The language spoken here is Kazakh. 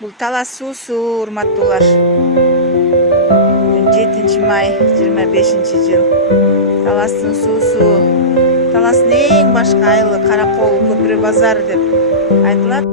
Бул Талас суусу, урматтуулар. 7 май 25-жыл. Таластын суусу. Таластын эң башкы айылы Каракол көпүрө базары деп айтылат.